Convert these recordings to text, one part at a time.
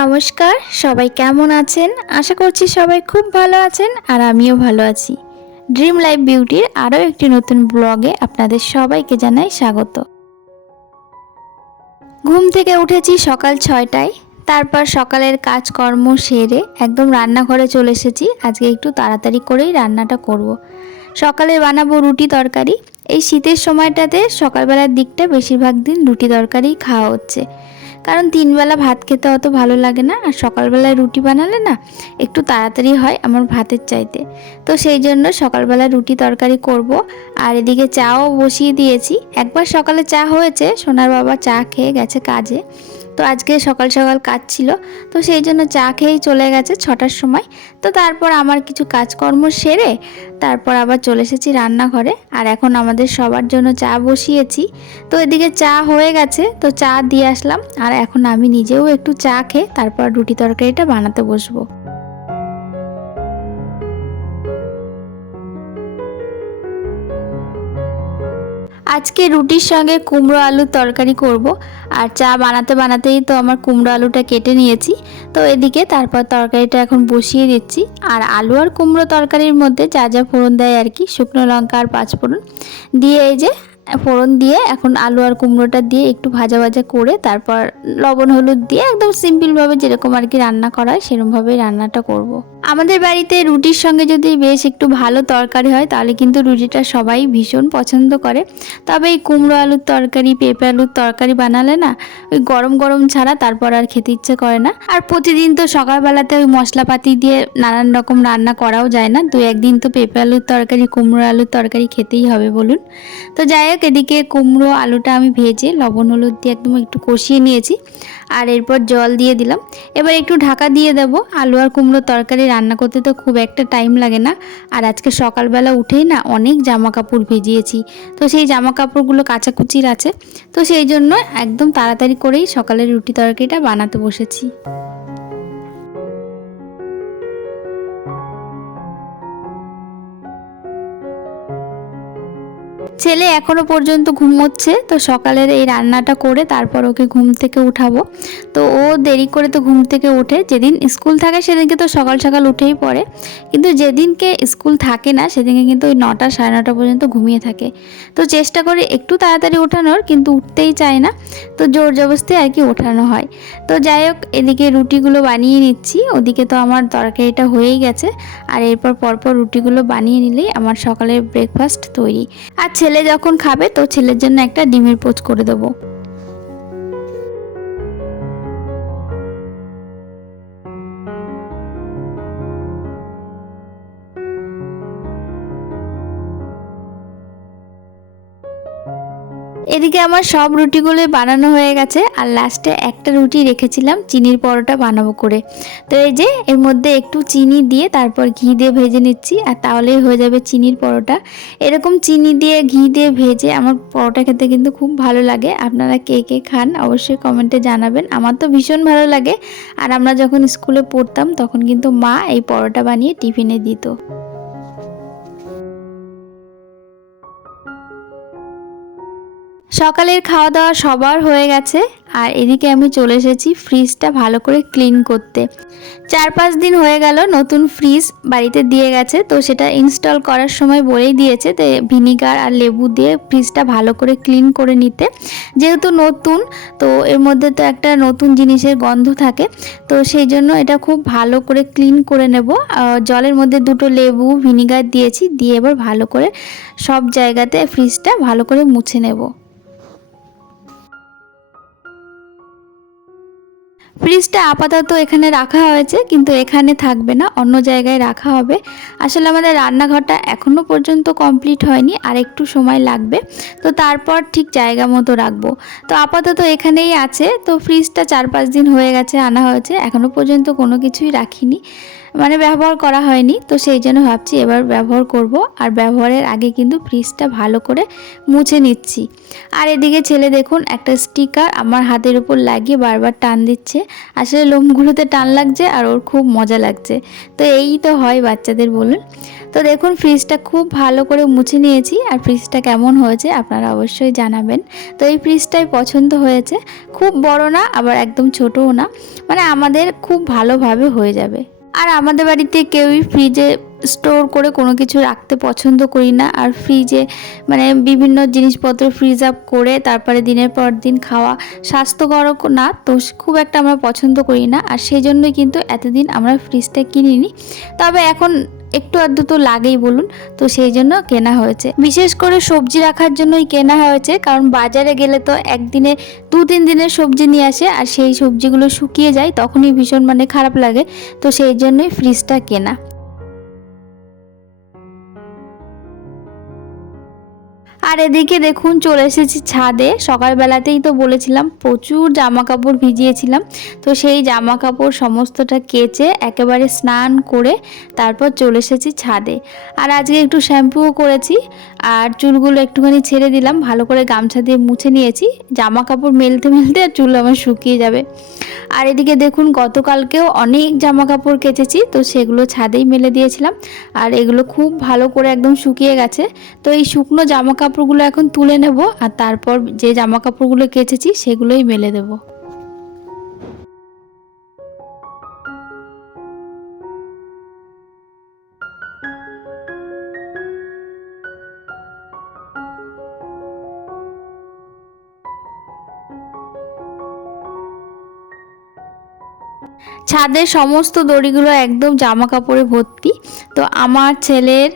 নমস্কার, সবাই কেমন আছেন? আশা করছি সবাই খুব ভালো আছেন আর আমিও ভালো আছি। ড্রিম লাইফ বিউটির আরও একটি নতুন ব্লগে আপনাদের সবাইকে জানাই স্বাগত। ঘুম থেকে উঠেছি সকাল 6টায়। তারপর সকালের কাজকর্ম সেরে একদম রান্নাঘরে চলে এসেছি। আজকে একটু তাড়াতাড়ি করেই রান্নাটা করব। সকালে বানাবো রুটি তরকারি। এই শীতের সময়টাতে সকালবেলার দিকটা বেশিরভাগ দিন রুটি তরকারিই খাওয়া হচ্ছে, কারণ 3 বেলা ভাত খেতে অত ভালো লাগে না। আর সকালবেলায় রুটি বানালে না একটু তাড়াতাড়ি হয় আমার ভাতের চাইতে। তো সেই জন্য সকালবেলা রুটি তরকারি করব। আর এদিকে চাও বসিয়ে দিয়েছি। একবার সকালে চা হয়েছে, সোনার বাবা চা খেয়ে গেছে কাজে। তো আজকে সকাল সকাল কাজ ছিল, তো সেই জন্য চা খেয়েই চলে গেছে 6টার সময়। তো তারপর আমার কিছু কাজকর্ম সেরে তারপর আবার চলে এসেছি রান্নাঘরে। আর এখন আমাদের সবার জন্য চা বসিয়েছি। তো এদিকে চা হয়ে গেছে, তো চা দিয়ে আসলাম। আর এখন আমি নিজেও একটু চা খেয়ে তারপর রুটি তরকারিটা বানাতে বসবো। আজকে রুটির সঙ্গে কুমড়ো আলুর তরকারি করব। আর চা বানাতে বানাতেই তো আমার কুমড়ো আলুটা কেটে নিয়েছি। তো এদিকে তারপর তরকারিটা এখন বসিয়ে দিচ্ছি। আর আলু আর কুমড়ো তরকারির মধ্যে যা যা ফোড়ন দেয় আর কি, শুকনো লঙ্কা আর পাঁচফোড়ন দিয়ে এই যে ফোড়ন দিয়ে এখন আলু আর কুমড়োটা দিয়ে একটু ভাজা ভাজা করে তারপর লবণ হলুদ দিয়ে একদম সিম্পলভাবে যেরকম আর কি রান্না করা হয় সেরকমভাবেই রান্নাটা করব। আমাদের বাড়িতে রুটির সঙ্গে যদি বেশ একটু ভালো তরকারি হয় তাহলে কিন্তু রুটিটা সবাই ভীষণ পছন্দ করে। তবে এই কুমড়ো আলুর তরকারি, পেঁপে আলুর তরকারি বানালে না ওই গরম গরম ছাড়া তারপর আর খেতে ইচ্ছে করে না। আর প্রতিদিন তো সকালবেলাতে ওই মশলাপাতি দিয়ে নানান রকম রান্না করাও যায় না। 2-1 দিন তো পেঁপে আলুর তরকারি, কুমড়ো আলুর তরকারি খেতেই হবে বলুন। তো যাই হোক, এদিকে কুমড়ো আলুটা আমি ভেজে লবণ হলুদ দিয়ে একদম একটু কষিয়ে নিয়েছি। আর এরপর জল দিয়ে দিলাম। এবার একটু ঢাকা দিয়ে দেবো। আলু আর কুমড়ো তরকারি রান্না করতে তো খুব একটা টাইম লাগে না। আর আজকে সকালবেলা উঠেই না অনেক জামা কাপড় ভিজিয়েছি, তো সেই জামা কাপড়গুলো কাচাকুচির আছে। তো সেই জন্য একদম তাড়াতাড়ি করেই সকালের রুটি তরকারিটা বানাতে বসেছি। ছেলে এখনো পর্যন্ত ঘুমোচ্ছে, তো সকালের এই রান্নাটা করে তারপর ওকে ঘুম থেকে উঠাবো। তো ও দেরি করে তো ঘুম থেকে ওঠে। যেদিন স্কুল থাকে সেদিনকে তো সকাল সকাল উঠেই পড়ে, কিন্তু যেদিনকে স্কুল থাকে না সেদিনকে কিন্তু ওই 9টা 9:30 পর্যন্ত ঘুমিয়ে থাকে। তো চেষ্টা করি একটু তাড়াতাড়ি ওঠানোর, কিন্তু উঠতেই চায় না। তো জোর জবরদস্তি আর কি ওঠানো হয়। তো যাই হোক, এদিকে রুটিগুলো বানিয়ে নিচ্ছি। ওদিকে তো আমার তরকারিটা হয়েই গেছে। আর এরপর পরপর রুটিগুলো বানিয়ে নিলেই আমার সকালের ব্রেকফাস্ট তৈরি। আর ছেলে যখন খাবে তো ছেলের জন্য একটা ডিমের পোচ করে দেবো। এদিকে আমার সব রুটিগুলোই বানানো হয়ে গেছে। আর লাস্টে একটা রুটি রেখেছিলাম চিনির পরোটা বানাবো করে। তো এই যে এর মধ্যে একটু চিনি দিয়ে তারপর ঘি দিয়ে ভেজে নিচ্ছি, আর তাহলেই হয়ে যাবে চিনির পরোটা। এরকম চিনি দিয়ে ঘি দিয়ে ভেজে আমার পরোটা খেতে কিন্তু খুব ভালো লাগে। আপনারা কে কে খান অবশ্যই কমেন্টে জানাবেন। আমার তো ভীষণ ভালো লাগে। আর আমরা যখন স্কুলে পড়তাম তখন কিন্তু মা এই পরোটা বানিয়ে টিফিনে দিত। সকালের খাওয়া দাওয়া সবার হয়ে গেছে। আর এদিকে আমি চলে এসেছি ফ্রিজটা ভালো করে ক্লিন করতে। 4-5 দিন হয়ে গেল নতুন ফ্রিজ বাড়িতে দিয়ে গেছে। তো সেটা ইনস্টল করার সময় বলেই দিয়েছে যে ভিনিগার আর লেবু দিয়ে ফ্রিজটা ভালো করে ক্লিন করে নিতে। যেহেতু নতুন, তো এর মধ্যে তো একটা নতুন জিনিসের গন্ধ থাকে। তো সেই জন্য এটা খুব ভালো করে ক্লিন করে নেব। জলের মধ্যে 2টো লেবু ভিনিগার দিয়েছি, দিয়ে এবার ভালো করে সব জায়গাতে ফ্রিজটা ভালো করে মুছে নেব। ফ্রিজটা আপাতত এখানে রাখা হয়েছে, কিন্তু এখানে থাকবে না, অন্য জায়গায় রাখা হবে। আসলে আমাদের রান্নাঘরটা এখনও পর্যন্ত কমপ্লিট হয়নি, আর একটু সময় লাগবে। তো তারপর ঠিক জায়গা মতো রাখবো। তো আপাতত এখানেই আছে। তো ফ্রিজটা 4-5 দিন হয়ে গেছে আনা হয়েছে, এখনও পর্যন্ত কোনো কিছুই রাখিনি। মানে ব্যবহার করা হয়নি, তো সেই জন্য ভাবছি এবার ব্যবহার করব। আর ব্যবহারের আগে কিন্তু ফ্রিজটা ভালো করে মুছে নিচ্ছি। আর এদিকে ছেলে দেখুন একটা স্টিকার আমার হাতের উপর লাগিয়ে বারবার টান দিচ্ছে। আসলে লোমগুলোতে টান লাগছে আর ওর খুব মজা লাগছে। তো এই তো হয় বাচ্চাদের, বলুন। তো দেখুন ফ্রিজটা খুব ভালো করে মুছে নিয়েছি। আর ফ্রিজটা কেমন হয়েছে আপনারা অবশ্যই জানাবেন। তো এই ফ্রিজটাই পছন্দ হয়েছে, খুব বড় না আবার একদম ছোটও না, মানে আমাদের খুব ভালোভাবে হয়ে যাবে। আর আমাদের বাড়িতে কেউই ফ্রিজে স্টোর করে কোনো কিছু রাখতে পছন্দ করি না। আর ফ্রিজে মানে বিভিন্ন জিনিসপত্র ফ্রিজ আপ করে তারপরে দিনের পর দিন খাওয়া স্বাস্থ্যকর না, তো খুব একটা আমরা পছন্দ করি না। আর সেই জন্যই কিন্তু এতদিন আমরা ফ্রিজটা কিনিনি। তবে এখন একটু আধটু তো লাগেই, বলুন। তো সেই জন্য কেনা হয়েছে, বিশেষ করে সবজি রাখার জন্যই কেনা হয়েছে। কারণ বাজারে গেলে তো একদিনে 2-3 দিনের সবজি নিয়ে আসে, আর সেই সবজিগুলো শুকিয়ে যায়, তখনই ভীষণ মানে খারাপ লাগে। তো সেই জন্যই ফ্রিজটা কেনা। আর এদিকে দেখুন চলে এসেছি ছাদে। সকালবেলাতেই তো বলেছিলাম প্রচুর জামা কাপড় ভিজিয়েছিলাম, তো সেই জামা কাপড় সমস্তটা কেচে একেবারে স্নান করে তারপর চলে এসেছি ছাদে। আর আজকে একটু শ্যাম্পুও করেছি, আর চুলগুলো একটুখানি ছেড়ে দিলাম, ভালো করে গামছা দিয়ে মুছে নিয়েছি। জামা কাপড় মেলতে মেলতে আর চুল আমার শুকিয়ে যাবে। আর এদিকে দেখুন গতকালকেও অনেক জামা কাপড় কেচেছি, তো সেগুলো ছাদেই মেলে দিয়েছিলাম। আর এগুলো খুব ভালো করে একদম শুকিয়ে গেছে। তো এই শুকনো জামা কাপড়গুলো এখন তুলে নেব, আর তারপর যে জামা কাপড়গুলো কেচেছি সেগুলোই মেলে দেবো। ছাদের সমস্ত দড়িগুলো একদম জামা কাপড়ে ভর্তি। তো আমার ছেলের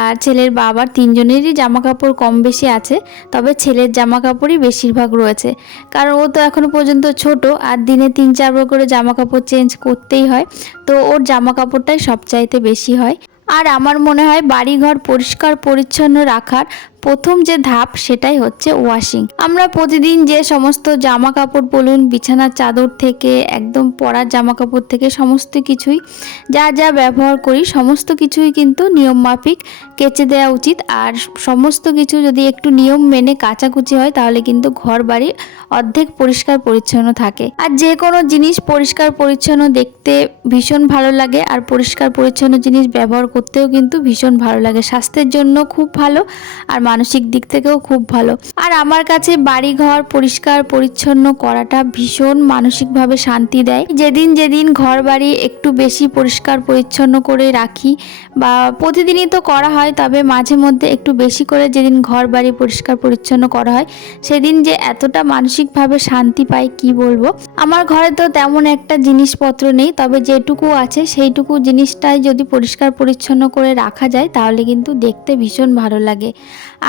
আর ছেলের বাবার তিনজনেরই জামা কাপড় কম বেশি আছে, তবে ছেলের জামা কাপড়ই বেশিরভাগ রয়েছে। কারণ ও তো এখনও পর্যন্ত ছোট, আর দিনে 3-4 বার করে জামা কাপড় চেঞ্জ করতেই হয়। তো ওর জামা কাপড়টাই সবচাইতে বেশি হয়। আর আমার মনে হয় বাড়িঘর পরিষ্কার পরিচ্ছন্ন রাখার প্রথম যে ধাপ সেটাই হচ্ছে ওয়াশিং। আমরা প্রতিদিন যে সমস্ত জামা কাপড় বলুন, বিছানার চাদর থেকে একদম পরার জামা কাপড় থেকে সমস্ত কিছুই যা যা ব্যবহার করি সমস্ত কিছুই কিন্তু নিয়ম মাফিক কেচে দেওয়া উচিত। আর সমস্ত কিছু যদি একটু নিয়ম মেনে কাচাকুচি হয় তাহলে কিন্তু ঘর বাড়ি অর্ধেক পরিষ্কার পরিচ্ছন্ন থাকে। আর যে কোনো জিনিস পরিষ্কার পরিচ্ছন্ন দেখতে ভীষণ ভালো লাগে, আর পরিষ্কার পরিচ্ছন্ন জিনিস ব্যবহার করতেও কিন্তু ভীষণ ভালো লাগে। স্বাস্থ্যের জন্য খুব ভালো, আর মানসিক দিক থেকেও খুব ভালো। আর আমার কাছে বাড়িঘর পরিষ্কার পরিচ্ছন্ন করাটা ভীষণ মানসিকভাবে শান্তি দেয়। যেদিন যেদিন ঘর বাড়ি একটু বেশি পরিষ্কার পরিচ্ছন্ন করে রাখি, বা প্রতিদিনই তো করা হয়, তবে মাঝে মধ্যে একটু বেশি করে যেদিন ঘর বাড়ি পরিষ্কার পরিচ্ছন্ন করা হয় সেদিন যে এতটা মানসিকভাবে শান্তি পাই কি বলবো। আমার ঘরে তো তেমন একটা জিনিসপত্র নেই, তবে যেটুকু আছে সেইটুকু জিনিসটাই যদি পরিষ্কার পরিচ্ছন্ন করে রাখা যায় তাহলে কিন্তু দেখতে ভীষণ ভালো লাগে।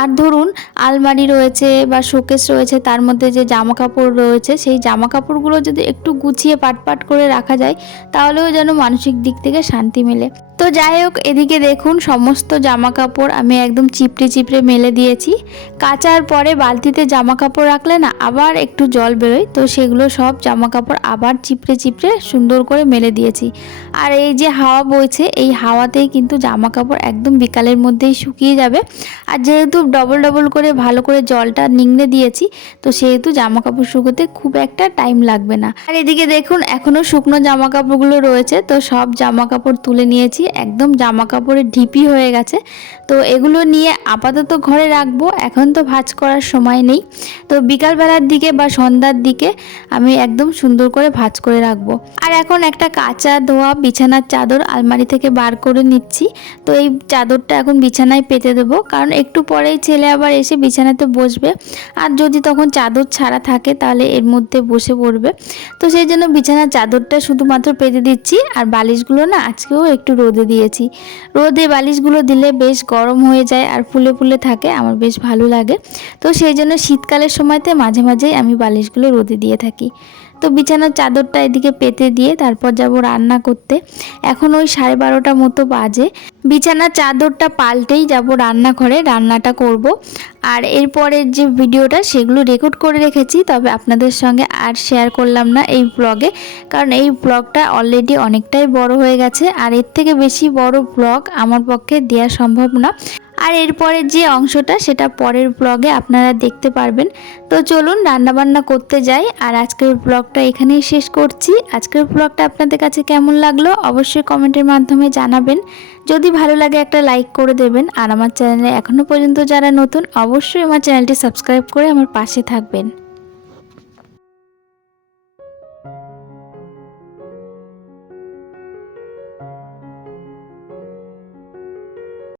আর ধরুন আলমারি রয়েছে বা শোকেস রয়েছে, তার মধ্যে যে জামা কাপড় রয়েছে সেই জামা কাপড়গুলো যদি একটু গুছিয়ে পাট করে রাখা যায় তাহলেও যেন মানসিক দিক থেকে শান্তি মেলে। তো যাই হোক, এদিকে দেখুন সমস্ত জামা কাপড় আমি একদম চিপড়ে চিপড়ে মেলে দিয়েছি। কাচার পরে বালতিতে জামা কাপড় রাখলে না আবার একটু জল বেরোয়, তো সেগুলো সব জামা কাপড় আবার চিপড়ে চিপড়ে সুন্দর করে মেলে দিয়েছি। আর এই যে হাওয়া বইছে, এই হাওয়াতেই কিন্তু জামা কাপড় একদম বিকালের মধ্যেই শুকিয়ে যাবে। আর যেহেতু ডবল ডবল করে ভালো করে জলটা নিংড়ে দিয়েছি, তো সেহেতু জামা কাপড় শুকোতে খুব একটা টাইম লাগবে না। আর এদিকে দেখুন এখনও শুকনো জামা কাপড়গুলো রয়েছে, তো সব জামা কাপড় তুলে নিয়েছি, একদম জামা কাপড়ের ঢিপি হয়ে গেছে। তো এগুলো নিয়ে আপাতত ঘরে রাখবো, এখন তো ভাঁজ করার সময় নেই। তো বিকালবেলার দিকে বা সন্ধ্যার দিকে আমি একদম সুন্দর করে ভাঁজ করে রাখবো। আর এখন একটা কাঁচা ধোয়া বিছানার চাদর আলমারি থেকে বার করে নিচ্ছি। তো এই চাদরটা এখন বিছানায় পেতে দেবো, কারণ একটু পরেই ছেলে আবার এসে বিছানাতে বসবে, আর যদি তখন চাদর ছাড়া থাকে তাহলে এর মধ্যে বসে পড়বে। তো সেই জন্য বিছানার চাদরটা শুধুমাত্র পেতে দিচ্ছি। আর বালিশগুলো না আজকেও একটু রোদে দিয়েছি। রোদে বালিশগুলো দিলে বেশ গরম হয়ে যায় আর ফুলে ফুলে থাকে, আমার বেশ ভালো লাগে। তো সেই জন্য শীতকালের সময়তে মাঝে মাঝেই আমি বালিশগুলো রোদে দিয়ে থাকি। তো তো বিছানার চাদরটা এদিকে পেতে দিয়ে তারপর যাব রান্না করতে। এখন ওই 12:30 মতো বাজে। বিছানার চাদরটা পাল্টেই যাব রান্নাঘরে, রান্নাটা করব। আর এরপরের যে ভিডিওটা সেগুলো রেকর্ড করে রেখেছি, তবে আপনাদের সঙ্গে আর শেয়ার করলাম না এই ব্লগে, কারণ এই ব্লগটা অলরেডি অনেকটাই বড় হয়ে গেছে আর এর থেকে বেশি বড় ব্লগ আমার পক্ষে দেওয়া সম্ভব না। আর এরপরের যে অংশটা সেটা পরের ব্লগে আপনারা দেখতে পারবেন। তো চলুন রান্নাবান্না করতে যাই। আর আজকের ব্লগটা এখানেই শেষ করছি। আজকের ব্লগটা আপনাদের কাছে কেমন লাগলো অবশ্যই কমেন্টের মাধ্যমে জানাবেন। যদি ভালো লাগে একটা লাইক করে দেবেন। আর আমার চ্যানেলে এখনও পর্যন্ত যারা নতুন অবশ্যই আমার চ্যানেলটি সাবস্ক্রাইব করে আমার পাশে থাকবেন।